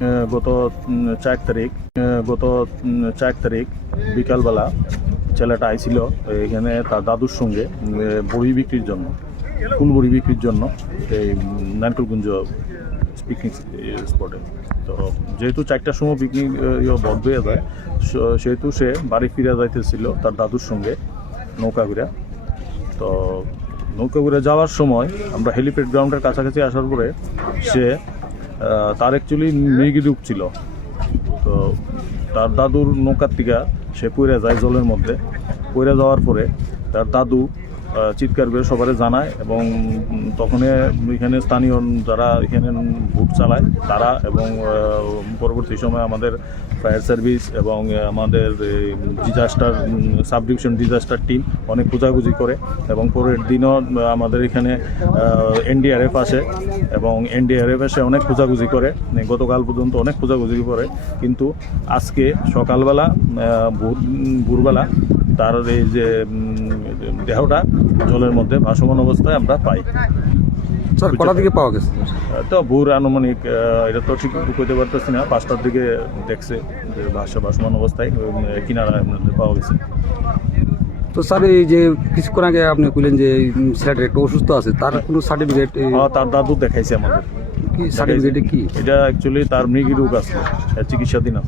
গত 4 তারিখ বিকালবেলা ছেলেটা আইছিল এখানে তার দাদুর সঙ্গে বড়ি বিক্রির জন্য, ফুল বড়ি বিক্রির জন্য এই নারকেলকুঞ্জ পিকনিক স্পটে। তো যেহেতু 4টার সময় পিকনিক বন্ধ হয়ে যায়, সেহেতু সে বাড়ি ফিরে যাইতেছিল তার দাদুর সঙ্গে নৌকা ঘুরে। তো নৌকা ঘুরে যাওয়ার সময় আমরা হেলিপ্যাড গ্রাউন্ডের কাছাকাছি আসার পরে সে তার অ্যাকচুয়ালি মৃগী রূপ ছিল। তো তার দাদুর নৌকার থেকে সে পড়ে যায় জলের মধ্যে। পড়ে যাওয়ার পরে তার দাদু চিৎকার করে সবারে জানায় এবং তখন এখানে স্থানীয় যারা এখানে বুট চালায় তারা এবং পরবর্তী সময় আমাদের ফায়ার সার্ভিস এবং আমাদের disaster sub division disaster team অনেক খোঁজাখুঁজি করে এবং পরের দিনও আমাদের এখানে এনডিআরএফ আসে এবং এনডিআরএফ এসে অনেক খোঁজাখুঁজি করে। গতকাল পর্যন্ত অনেক খোঁজাখুঁজি করে, কিন্তু আজকে সকালবেলা ভোরবেলা তার এই যে দেহটা জলের মধ্যে ভাসমান অবস্থায় আমরা পাই। কটার দিকে পাওয়া গেছে? তো ভোর আনুমানিক এটা তো ঠিক কইতে পারতেছি না, 5টার দিকে দেখছে যে ভাসমান অবস্থায় কিনারায় পাওয়া গেছে। তো স্যার, এই যে কিছুক্ষণ আগে আপনি বললেন যে ছেলেটা একটু অসুস্থ আছে, তার কোনো সার্টিফিকেট? তার দাদু দেখাইছে আমাদের। কি সার্টিফিকেটে কি? এটা অ্যাকচুয়ালি তার মৃগী রোগ আছে, চিকিৎসাধীন আছে।